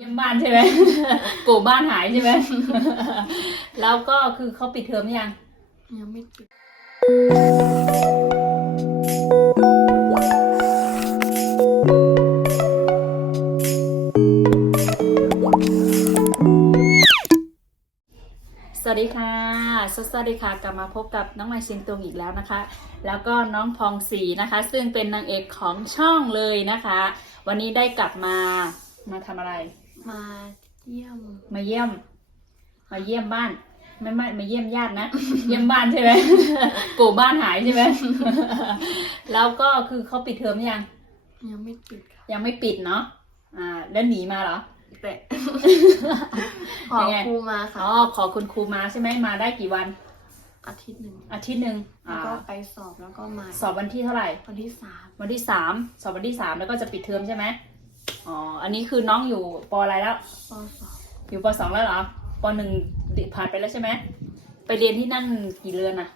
เยี่ยมบ้านใช่ไหมโกบ้านหายใช่ไหม แล้วก็คือเขาปิดเทอมยัง ยังไม่ปิด สวัสดีค่ะ สวัสดีค่ะ กลับมาพบกับน้องไมายเชียงตุงอีกแล้วนะคะ แล้วก็น้องพองศรีนะคะ ซึ่งเป็นนางเอกของช่องเลยนะคะ วันนี้ได้กลับมา มาทำอะไร มาเยี่ยม มาเยี่ยม มาเยี่ยมบ้าน ไม่ไม่มาเยี่ยมญาตินะ เยี่ยมบ้านใช่ไหมโกบ้านหายใช่ไหมแล้วก็คือเขาปิดเทอมยัง ยังไม่ปิดค่ะยังไม่ปิดเนาะอ่า แล้วหนีมาเหรอแต่ขอยังไงครูมาค่ะอ๋อขอคุณครูมาใช่ไหมมาได้กี่วัน อาทิตย์หนึ่งอาทิตย์หนึ่งแล้วอ่าก็ไปสอบแล้วก็มา สอบวันที่เท่าไหร่ วันที่สามวันที่สามสอบวันที่สามแล้วก็จะปิดเทอมใช่ไหม อ๋อ อันนี้คือน้องอยู่ปอะไรแล้ว ปสองอยู่ปสองแล้วเหรอปหนึ่งผ่านไปแล้วใช่ไหม ไปเรียนที่นั่นกี่เดือนอะ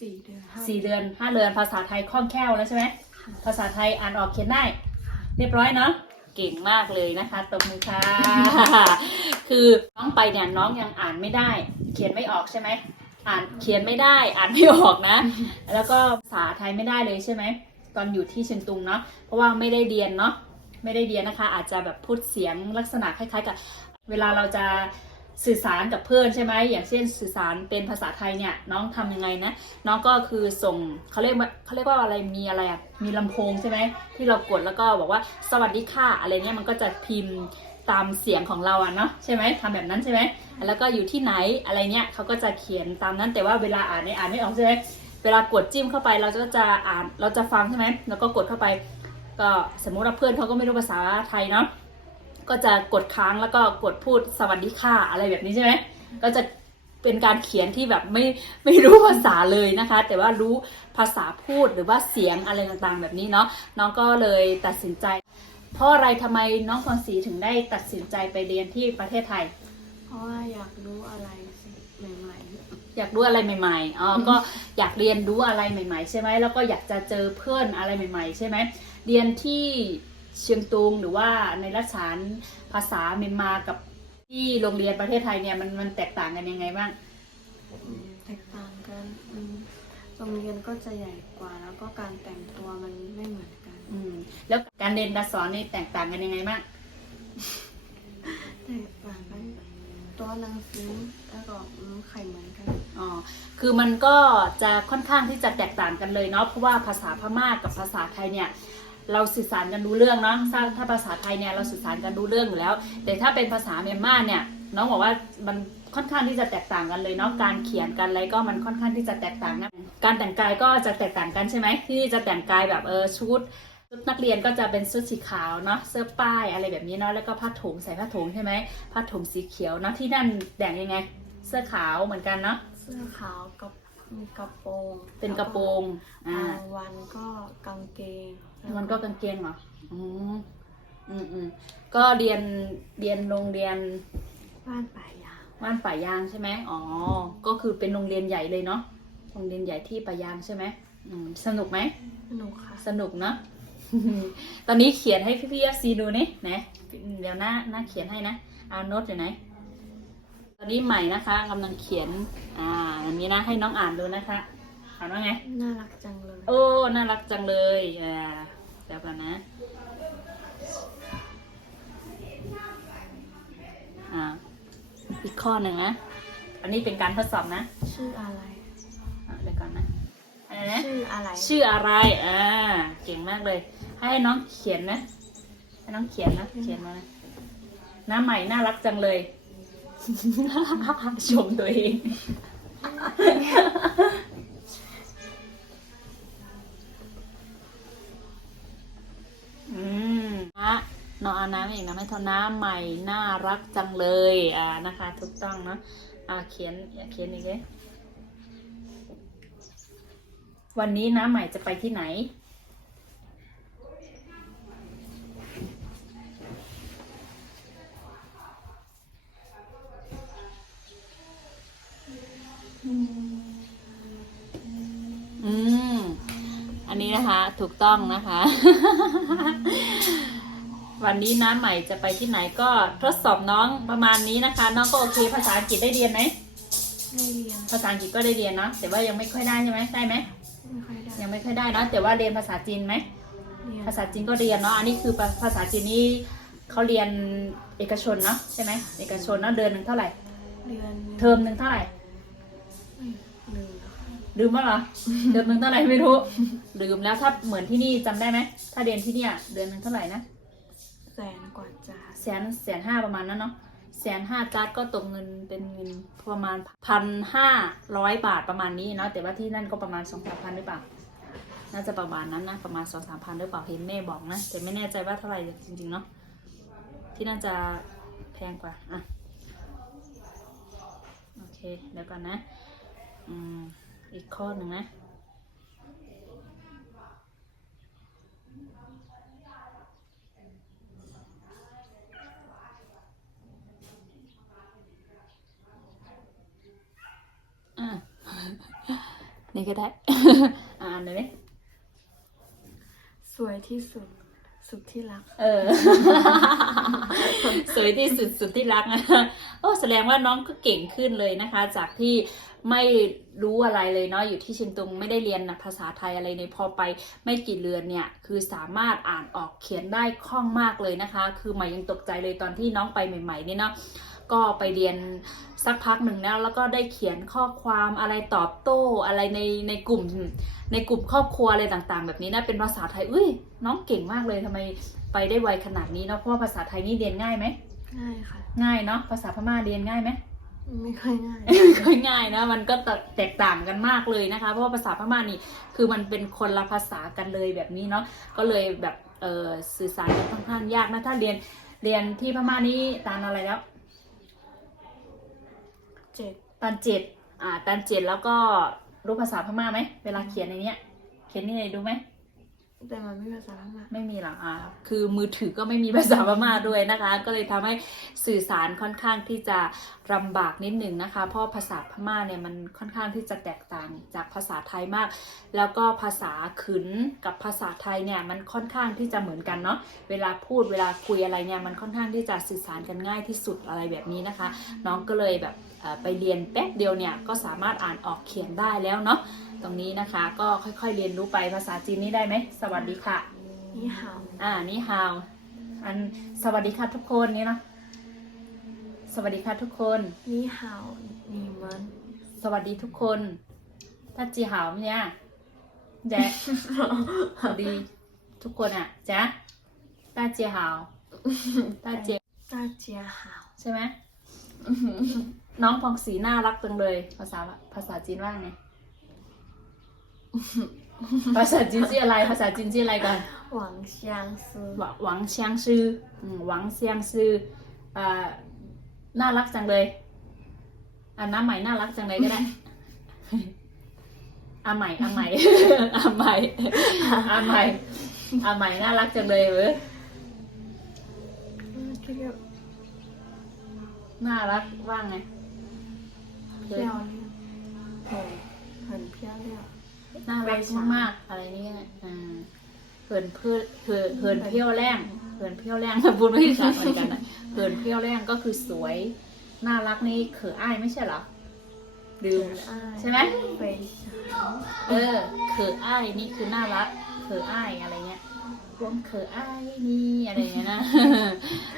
สี่เดือนห้า สี่เดือนห้าเดือนภาษาไทยคล่องแคล่วแล้วใช่ไหม ค่ะ ภาษาไทยอ่านออกเขียนได้ค่ะเรียบร้อยเนาะ เก่งมากเลยนะคะตบมือค่ะ คือน้องไปเนี่ยน้องยังอ่านไม่ได้ เขียนไม่ออกใช่ไหม อ่านเขียนไม่ได้ อ่านไม่ออกนะ แล้วก็ภาษาไทยไม่ได้เลยใช่ไหม ตอนอยู่ที่เชียงตุงเนาะ เพราะว่าไม่ได้เรียนเนาะ ไม่ได้เรียนนะคะ อาจจะแบบพูดเสียงลักษณะคล้ายๆกับเวลาเราจะสื่อสารกับเพื่อนใช่ไหมอย่างเช่นสื่อสารเป็นภาษาไทยเนี่ยน้องทำยังไงนะน้องก็คือส่งเขาเรียกว่าเขาเรียกว่าอะไรมีอะไรอะมีลำโพงใช่ไหมที่เรากดแล้วก็บอกว่าสวัสดีค่ะอะไรเงี้ยมันก็จะพิมพ์ตามเสียงของเราอะเนาะใช่ไหมทำแบบนั้นใช่ไหมแล้วก็อยู่ที่ไหนอะไรเงี้ยเขาก็จะเขียนตามนั้นแต่ว่าเวลาอ่านเนี่ยอ่านไม่ออกใช่ไหมเวลากดจิ้มเข้าไปเราก็จะอ่านเราจะฟังใช่ไหมแล้วก็กดเข้าไป ก็สมมุติว่าเพื่อนเขาก็ไม่รู้ภาษาไทยเนาะก็จะกดค้างแล้วก็กดพูดสวัสดีค่ะอะไรแบบนี้ใช่ไหมก็จะเป็นการเขียนที่แบบไม่ไม่รู้ภาษาเลยนะคะ แต่ว่ารู้ภาษาพูดหรือว่าเสียงอะไรต่างๆ แบบนี้เนาะน้องก็เลยตัดสินใจ เพราะอะไรทำไมน้องพรศรีถึงได้ตัดสินใจไปเรียนที่ประเทศไทย เพราะว่าอยากรู้อะไรใหม่ อยากรู้อะไรใหม่ๆอ๋อก็อยากเรียนรู้อะไรใหม่ ๆ ใช่ไหมแล้วก็อยากจะเจอเพื่อนอะไรใหม่ ๆ ใช่ไหมเรียนที่เชียงตุงหรือว่าในรัฐฉานภาษาเมียนมากับที่โรงเรียนประเทศไทยเนี่ยมันมันแตกต่างกันยังไงบ้างๆอืมแตกต่างกันอืมโรงเรียนก็จะใหญ่กว่า แล้วก็การแต่งตัวมันไม่เหมือนกัน อืม แล้วการเรียนการสอนนี่แตกต่างกันยังไงบ้างแตกต่างกัน ตัวหนังสือแล้วก็ไข่เหมือนกัน อ๋อ คือมันก็จะค่อนข้างที่จะแตกต่างกันเลยเนาะ เพราะว่าภาษาพม่ากับภาษาไทยเนี่ยเราสื่อสารกันรู้เรื่องเนาะถ้าถ้าภาษาไทยเนี่ยเราสื่อสารกันรู้เรื่องอยู่แล้ว แต่ถ้าเป็นภาษาเมียนมาเนี่ยน้องบอกว่ามันค่อนข้างที่จะแตกต่างกันเลยเนาะการเขียนกันอะไรก็มันค่อนข้างที่จะแตกต่างนะการแต่งกายก็จะแตกต่างกันใช่ไหมที่จะแต่งกายแบบเออชุด ชุดนักเรียนก็จะเป็นชุดสีขาวเนาะเสื้อป้ายอะไรแบบนี้เนาะแล้วก็ผ้าถุงใส่ผ้าถุงใช่ไหมผ้าถุงสีเขียวเนาะที่นั่นแต่งยังไง เสื้อขาวเหมือนกันเนาะเสื้อขาวกับมีกระโปรงเป็นกระโปรงอ่าบางวันก็กางเกงแล้วมันก็กางเกงเหรออืมอืมอืมก็เรียนเรียนโรงเรียนบ้านป่ายางบ้านป่ายางใช่ไหมอ๋อก็คือเป็นโรงเรียนใหญ่เลยเนาะโรงเรียนใหญ่ที่ป่ายางใช่ไหมอืมสนุกไหมสนุกค่ะสนุกเนาะ ตอนนี้เขียนให้พี่พี่เอฟซีดูนี่นะเดี๋ยวหน้าหน้าเขียนให้นะเอาโน้ตอยู่ไหน ตอนนี้ใหม่นะคะกำลังเขียน อ่าอันนี้นะให้น้องอ่านดูนะคะอ่านว่าไง น่ารักจังเลย โอ้ น่ารักจังเลยอ่าเดี๋ยวก่อนนะอ่าอีกข้อหนึ่งนะ อันนี้เป็นการทดสอบนะ ชื่ออะไรอะเดี๋ยวก่อนนะอะไรนะ ชื่ออะไร ชื่ออะไร อ่า เก่งมากเลย ให้น้องเขียนนะให้น้องเขียนนะเขียนมานะหน้าใหม่น่ารักจังเลย ชมตัวเอง อืมนะนออาน้ำอีกนะไม่เท่าน้ำใหม่น่ารักจังเลย อ่านะคะถูกต้องเนอะอ่าเขียนอย่าเขียนอีกเลยวันนี้น้ำใหม่จะไปที่ไหน อืม อั นนี้นะคะ ถูกต้องนะคะ วันนี้น้าใหม่จะไปที่ไหนก็ทดสอบน้องประมาณนี้นะคะ น้องก็โอเคภาษาอังกฤษได้เรียนไหมได้เรียนภาษาอังกฤษก็ได้เรียนนะแต่ว่ายังไม่ค่อยได้ใช่ไหมได้ไหมไม่ค่อยได้ยังไม่ค่อยได้เนอะแต่ว่าเรียนภาษาจีนไหมเรียนภาษาจีนก็เรียนเนาะอันนี้คือภาภาษาจีนนี่เขาเรียนเอกชนเนาะใช่ไหมเอกชนเนาะเดือนหนึ่งเท่าไหร่ เรียนเทอมหนึ่งเท่าไหร่ไม่ลืมแล้วค่ะลืมว่าเหรอ เดือนหนึ่งเท่าไหร่ไม่รู้ ลืมแล้วถ้าเหมือนที่นี่จำได้ไหม ถ้าเรียนที่เนี่ยเดือนหนึ่งเท่าไหร่นะ แสนกว่าจานแสนแสนห้าประมาณนั้นเนาะแสนห้าจัดก็ตกเงินเป็นเงินประมาณพันห้าร้อยบาทประมาณนี้เนาะแต่ว่าที่นั่นก็ประมาณสองสามพันหรือเปล่า น่าจะประมาณนั้นนะประมาณสองสามพันหรือเปล่าเห็นแม่บอกนะแต่ไม่แน่ใจว่าเท่าไหร่จริงๆเนาะที่น่าจะแพงกว่าอะโอเคเดี๋ยวก่อนนะอืม อีกข้อหนึ่งนะอะนี่ก็ได้ อ่านเลยไหมสวยที่สุด สุดที่รัก เออ สวยที่สุดสุดที่รักนะโอ้แสดงว่าน้องก็เก่งขึ้นเลยนะคะ จากที่ ไม่รู้อะไรเลยเนาะอยู่ที่เชิงตุงไม่ได้เรียนภาษาไทยอะไรเลยพอไปไม่กี่เดือนเนี่ยคือสามารถอ่านออกเขียนได้คล่องมากเลยนะคะ คือใหม่ยังตกใจเลยตอนที่น้องไปใหม่ๆเนี่ยเนาะก็ไปเรียนสักพักหนึ่งแล้วแล้วก็ได้เขียนข้อความอะไรตอบโต้อะไรในในกลุ่ม ในกลุ่มครอบครัวอะไรต่างๆ แบบนี้นะเป็นภาษาไทยอุ้ยน้องเก่งมากเลยทำไมไปได้ไวขนาดนี้เนาะเพราะว่าภาษาไทยนี่เรียนง่ายไหมง่ายค่ะ ง่ายเนาะภาษาพม่าเรียนง่ายไหม ไม่ค่อยง่ายก็ง่ายนะมันก็แตกต่างกันมากเลยนะคะ เพราะว่าภาษาพม่านี่คือมันเป็นคนละภาษากันเลยแบบนี้เนาะก็เลยแบบเออสื่อสารกันค่อนข้างยากนะถ้าเรียนเรียนที่พม่านี่ตานอะไรแล้วเจ็ดตันเจ็ดอ่าตันเจ็ดแล้วก็รู้ภาษาพม่าไหมเวลาเขียนในเนี้ยเขียนนี่เลยดูไหม แต่มันไม่มีภาษาพม่าไม่มีหรอกอะคือมือถือก็ไม่มีภาษาพม่าด้วยนะคะ ก็เลยทำให้สื่อสารค่อนข้างที่จะลำบากนิดหนึ่งนะคะ เพราะภาษาพม่าเนี่ยมันค่อนข้างที่จะแตกต่างจากภาษาไทยมาก แล้วก็ภาษาขืนกับภาษาไทยเนี่ยมันค่อนข้างที่จะเหมือนกันเนาะ เวลาพูดเวลาคุยอะไรเนี่ยมันค่อนข้างที่จะสื่อสารกันง่ายที่สุดอะไรแบบนี้นะคะ น้องก็เลยแบบไปเรียนแป๊บเดียวเนี่ยก็สามารถอ่านออกเขียนได้แล้วเนาะ ตรงนี้นะคะ ก็ค่อยๆเรียนรู้ไปภาษาจีนนี่ได้ไหม สวัสดีค่ะ นี่ฮาวอ่า นี่ฮาว อันสวัสดีค่ะทุกคนนี่เนาะ สวัสดีค่ะทุกคน นี่ฮาวนี่มันสวัสดีทุกคนถ้าจีหาวเนี่ยแจ๊ะสวัสดีทุกคนอะแจ๊ะต้าเจียหาวต้าเจียต้าเจียหาวใช่ไหมน้องพองสีน่ารักจังเลย ภาษาภาษาจีนว่าไง ภาษาจีนชื่ออะไร ภาษาจีนชื่ออะไรก่อน หวัง相思 หวังหวังเซียงซื่ออืมหวังเซียงซื่ออ่าน่ารักจังเลยอ่าน้ำใหม่น่ารักจังเลยก็ได้ อาใหม่อาใหม่ อาใหม่อาใหม่อาใหม่น่ารักจังเลยเว้ย 嗯这个 น่ารักว่าไง 漂亮很很漂亮 น่ารักมากอะไรนี่อ่าเหินเพื่อเผินเหินเพี้ยวแรงเหินเพี้ยวแรงบุญไม่ชัเหมือนกันนะเหินเพี้ยวแรงก็คือสวย น่ารักนี่เข่อ้ายไม่ใช่เหรอลืมใช่ไหมเออเข่อ้ายนี่คือน่ารักเข่อ้ายอะไรเงี้ยรวมเข่อ้ายนี่อะไรเงี้ยนะ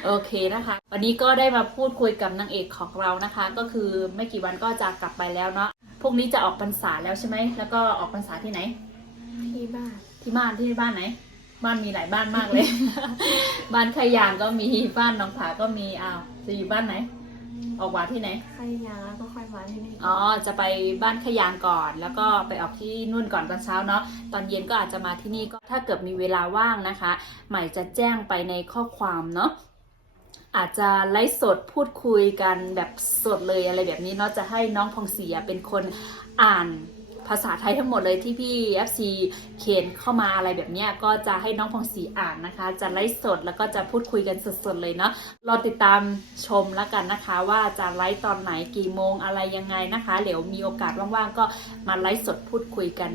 โอเคนะคะ วันนี้ก็ได้มาพูดคุยกับนางเอกของเรานะคะ ก็คือไม่กี่วันก็จะกลับไปแล้วเนาะ พวกนี้จะออกพรรษาแล้วใช่ไหม แล้วก็ออกพรรษาที่ไหน ที่บ้าน ที่บ้านที่บ้านไหน บ้านมีหลายบ้านมากเลย บ้านขยางก็มี บ้านหน้องผาก็มี อ้าว จะอยู่บ้านไหน ออกว่าที่ไหนใครยาแล้วก็ค่อยมาที่นี่ อ๋อ จะไปบ้านขยางก่อน แล้วก็ไปออกที่นู่นก่อนตอนเช้าเนาะ ตอนเย็นก็อาจจะมาที่นี่ก็ถ้าเกิดมีเวลาว่างนะคะ ใหม่จะแจ้งไปในข้อความเนาะ อาจจะไลฟ์สดพูดคุยกันแบบสดเลยอะไรแบบนี้เนาะจะให้น้องพองเสียเป็นคนอ่านภาษาไทยทั้งหมดเลยที่พี่ FC เขียนเข้ามาอะไรแบบนี้ก็จะให้น้องพองศรีอ่านนะคะ จะไลฟ์สดแล้วก็จะพูดคุยกันสดๆเลยเนาะรอติดตามชมแล้วกันนะคะ ว่าจะไลฟ์ตอนไหนกี่โมงอะไรยังไงนะคะเดี๋ยวมีโอกาสว่างๆก็มาไลฟ์สดพูดคุยกัน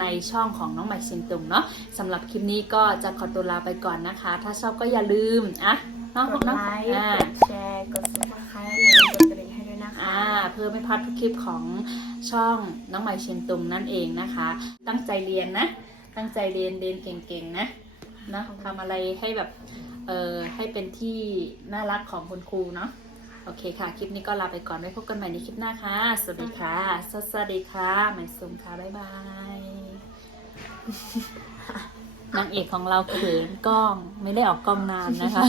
ในช่องของน้องใหม่ชินตุงเนาะสำหรับคลิปนี้ก็จะขอตัวลาไปก่อนนะคะ ถ้าชอบก็อย่าลืมอะ น้องกดน้องไลค์อ่ากดแชร์กดซับสไครต์อย่าลืมกดกระดิ่งให้ด้วยนะคะ อ่าเพื่อไม่พลาดทุกคลิปของช่องน้องใหม่เชียนตุงนั่นเองนะคะ ตั้งใจเรียนนะ ตั้งใจเรียนเรียนเก่งๆนะนะทำอะไรให้แบบเออให้เป็นที่น่ารักของคุณครูเนาะโอเคค่ะ คลิปนี้ก็ลาไปก่อนไว้พบกันใหม่ในคลิปหน้าค่ะ สวัสดีค่ะ สวัสดีค่ะใหม่ซุมค่ะ บ๊ายบาย นางเอกของเราเขินกล้องไม่ได้ออกกล้องนานนะคะ